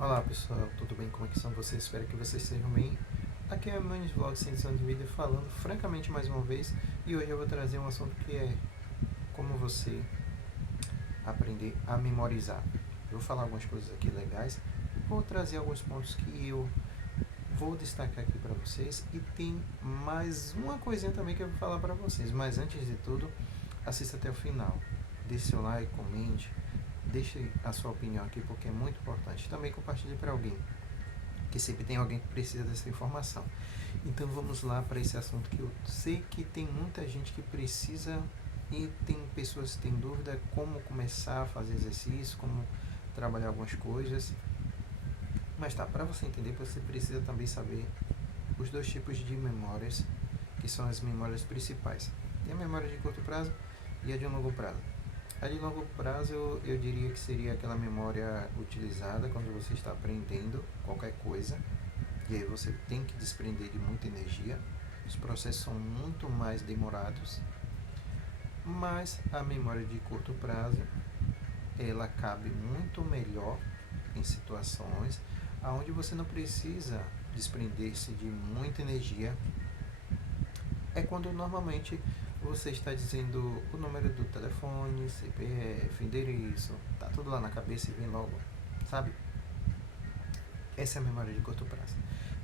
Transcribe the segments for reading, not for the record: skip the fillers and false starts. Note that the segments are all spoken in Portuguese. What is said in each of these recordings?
Olá pessoal, tudo bem? Como é que são vocês? Espero que vocês estejam bem. Aqui é o Manis Vlog sem edição de vídeo falando francamente mais uma vez, e hoje eu vou trazer um assunto que é como você aprender a memorizar. Eu vou falar algumas coisas aqui legais, vou trazer alguns pontos que eu vou destacar aqui para vocês, e tem mais uma coisinha também que eu vou falar para vocês. Mas antes de tudo, assista até o final, deixe seu like, comente, deixe a sua opinião aqui porque é muito importante. Também compartilhe para alguém, que sempre tem alguém que precisa dessa informação. Então vamos lá para esse assunto que eu sei que tem muita gente que precisa, e tem pessoas que têm dúvida como começar a fazer exercício, como trabalhar algumas coisas. Mas tá, para você entender, você precisa também saber os dois tipos de memórias, que são as memórias principais. Tem a memória de curto prazo e a de longo prazo. A de longo prazo eu diria que seria aquela memória utilizada quando você está aprendendo qualquer coisa, e aí você tem que desprender de muita energia. Os processos são muito mais demorados, mas a memória de curto prazo ela cabe muito melhor em situações onde você não precisa desprender-se de muita energia. É quando normalmente você está dizendo o número do telefone, CPF, endereço, tá tudo lá na cabeça e vem logo, sabe? Essa é a memória de curto prazo.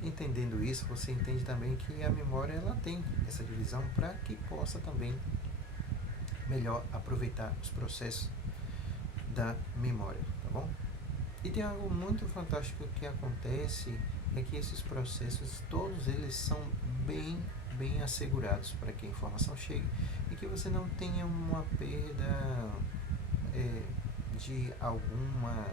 Entendendo isso, você entende também que a memória ela tem essa divisão para que possa também melhor aproveitar os processos da memória, tá bom? E tem algo muito fantástico que acontece, é que esses processos, todos eles são bem assegurados para que a informação chegue e que você não tenha uma perda é, de alguma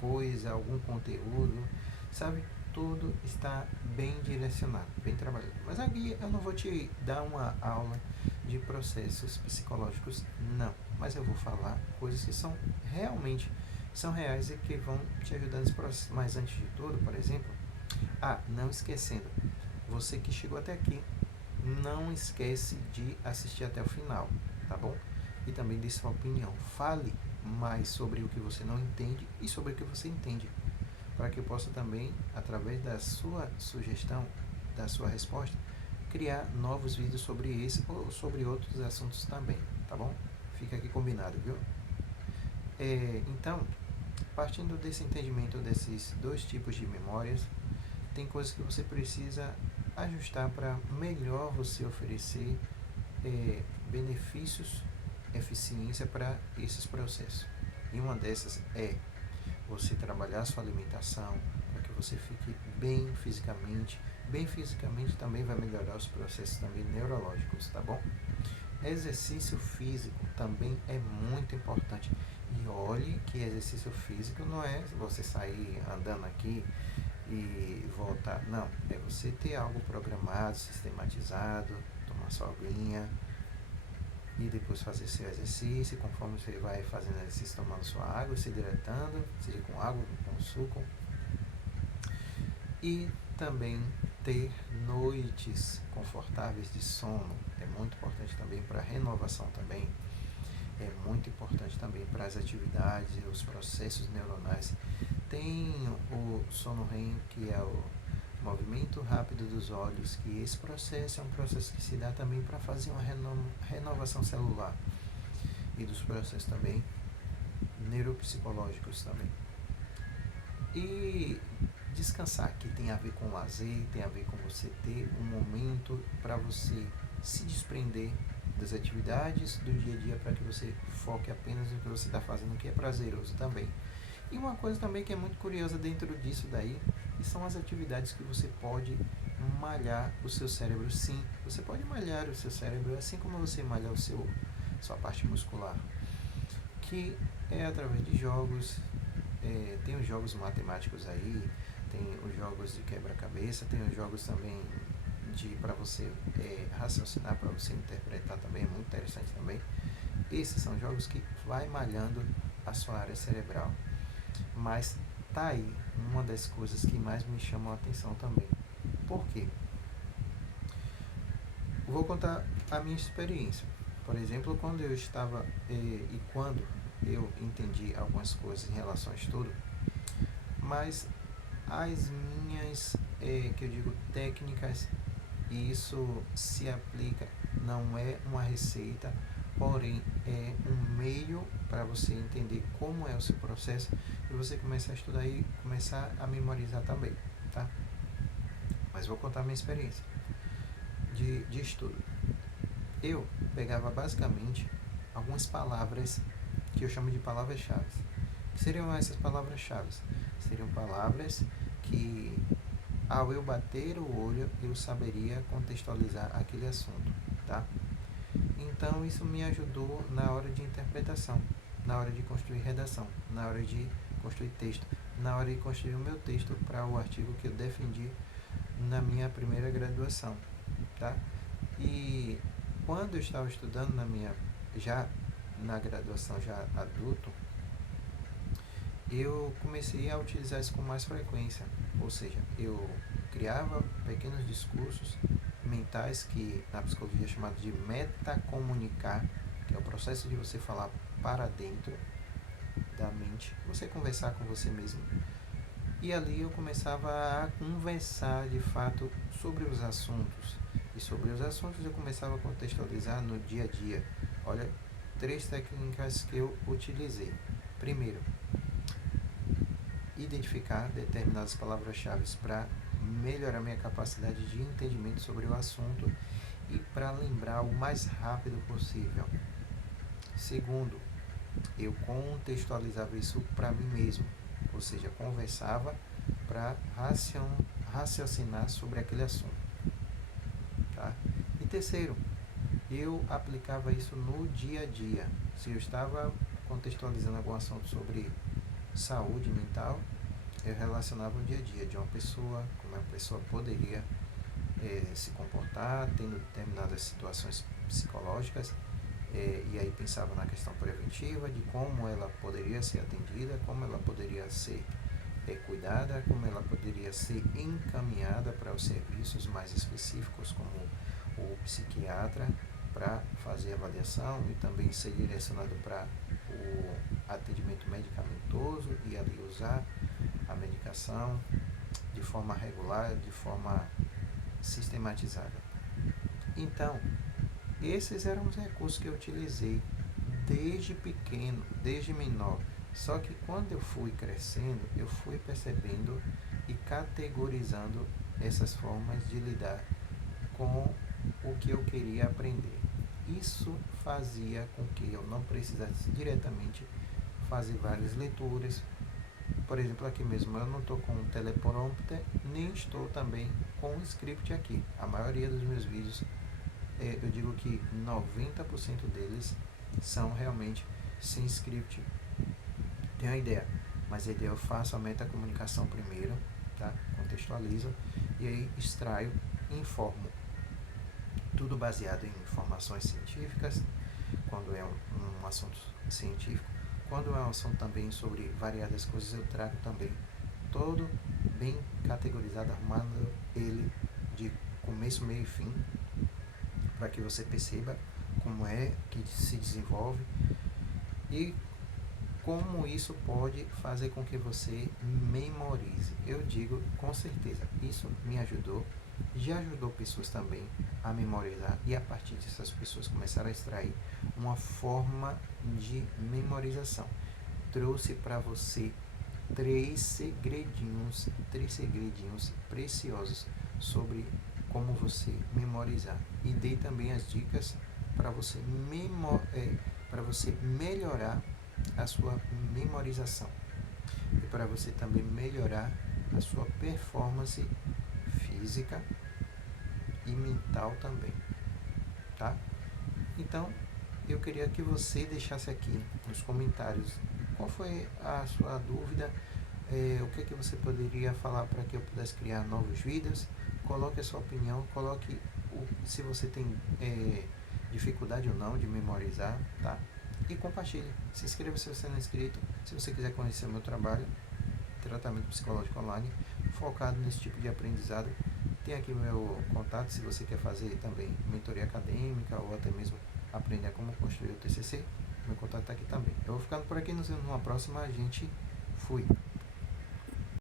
coisa, algum conteúdo, sabe? Tudo está bem direcionado, bem trabalhado. Mas aqui eu não vou te dar uma aula de processos psicológicos, não. Mas eu vou falar coisas que são realmente são reais e que vão te ajudar nesse processo. Mas antes de tudo, por exemplo, não esquecendo, você que chegou até aqui, não esquece de assistir até o final, tá bom? E também dê sua opinião. Fale mais sobre o que você não entende e sobre o que você entende, para que eu possa também, através da sua sugestão, da sua resposta, criar novos vídeos sobre esse ou sobre outros assuntos também, tá bom? Fica aqui combinado, viu? Então, partindo desse entendimento desses dois tipos de memórias, tem coisas que você precisa ajustar para melhor você oferecer benefícios, eficiência para esses processos. E uma dessas é você trabalhar a sua alimentação para que você fique bem fisicamente. Bem fisicamente também vai melhorar os processos também neurológicos, tá bom? Exercício físico também é muito importante. E olhe que exercício físico não é você sair andando aqui e voltar. Não, é você ter algo programado, sistematizado, tomar sua aguinha e depois fazer seu exercício. Conforme você vai fazendo exercício, tomando sua água, se hidratando, seja com água, com suco. E também ter noites confortáveis de sono é muito importante também para a renovação também. É muito importante também para as atividades e os processos neuronais. Tem o sono REM, que é o movimento rápido dos olhos, que esse processo é um processo que se dá também para fazer uma renovação celular, e dos processos também neuropsicológicos também. E descansar, que tem a ver com lazer, tem a ver com você ter um momento para você se desprender das atividades do dia a dia, para que você foque apenas no que você está fazendo, que é prazeroso também. E uma coisa também que é muito curiosa dentro disso daí, que são as atividades que você pode malhar o seu cérebro. Sim, você pode malhar o seu cérebro assim como você malha sua parte muscular, que é através de jogos. Tem os jogos matemáticos aí, tem os jogos de quebra-cabeça, tem os jogos também de para você raciocinar, para você interpretar também, é muito interessante também. Esses são jogos que vai malhando a sua área cerebral. Mas tá aí uma das coisas que mais me chamam a atenção também. Por quê? Vou contar a minha experiência. Por exemplo, quando eu estava e quando eu entendi algumas coisas em relação ao estudo, mas as minhas, que eu digo, técnicas, isso se aplica, não é uma receita, porém é um meio para você entender como é o seu processo e você começar a estudar e começar a memorizar também, tá? Mas vou contar a minha experiência de estudo. Eu pegava basicamente algumas palavras que eu chamo de palavras-chave. Que seriam essas palavras-chave? Seriam palavras que, ao eu bater o olho, eu saberia contextualizar aquele assunto, tá? Então, isso me ajudou na hora de interpretação, na hora de construir redação, na hora de construir texto, na hora de construir o meu texto para o artigo que eu defendi na minha primeira graduação, tá? E quando eu estava estudando já na graduação, já adulto, eu comecei a utilizar isso com mais frequência, ou seja, eu criava pequenos discursos mentais que na psicologia é chamado de metacomunicar, que é o processo de você falar para dentro da mente, você conversar com você mesmo. E ali eu começava a conversar de fato sobre os assuntos. E sobre os assuntos eu começava a contextualizar no dia a dia. Olha, 3 técnicas que eu utilizei. Primeiro, identificar determinadas palavras-chave para melhorar minha capacidade de entendimento sobre o assunto e para lembrar o mais rápido possível. Segundo, eu contextualizava isso para mim mesmo, ou seja, conversava para raciocinar sobre aquele assunto. Tá? E terceiro, eu aplicava isso no dia a dia. Se eu estava contextualizando algum assunto sobre saúde mental, eu relacionava o dia a dia de uma pessoa, como a pessoa poderia se comportar, tendo determinadas situações psicológicas, e aí pensava na questão preventiva, de como ela poderia ser atendida, como ela poderia ser cuidada, como ela poderia ser encaminhada para os serviços mais específicos, como o psiquiatra, para fazer avaliação e também ser direcionado para o atendimento medicamentoso e ali usar a medicação de forma regular, de forma sistematizada. Então, esses eram os recursos que eu utilizei desde pequeno, desde menor. Só que quando eu fui crescendo, eu fui percebendo e categorizando essas formas de lidar com o que eu queria aprender. Isso fazia com que eu não precisasse diretamente fazer várias leituras. Por exemplo, aqui mesmo eu não estou com um teleprompter, nem estou também com um script aqui. A maioria dos meus vídeos, eu digo que 90% deles são realmente sem script. Tenho uma ideia, mas a ideia eu faço a metacomunicação primeiro, tá? Contextualizo e aí extraio e informo. Tudo baseado em informações científicas, quando é um assunto científico. Quando é um assunto também sobre variadas coisas, eu trago também todo bem categorizado, arrumando ele de começo, meio e fim, para que você perceba como é que se desenvolve e como isso pode fazer com que você memorize. Eu digo com certeza, isso me ajudou, já ajudou pessoas também a memorizar e a partir dessas pessoas começaram a extrair uma forma de memorização. Trouxe para você 3 segredinhos preciosos sobre como você memorizar. E dei também as dicas para você melhorar a sua memorização e para você também melhorar a sua performance física e mental também, tá? Então, eu queria que você deixasse aqui nos comentários qual foi a sua dúvida, o que você poderia falar para que eu pudesse criar novos vídeos. Coloque a sua opinião, coloque se você tem dificuldade ou não de memorizar, tá? E compartilhe. Se inscreva se você não é inscrito. Se você quiser conhecer o meu trabalho, tratamento psicológico online, focado nesse tipo de aprendizado, tem aqui o meu contato. Se você quer fazer também mentoria acadêmica ou até mesmo aprender como construir o TCC, meu contato está aqui também. Eu vou ficando por aqui, nos vemos numa próxima. A gente fui.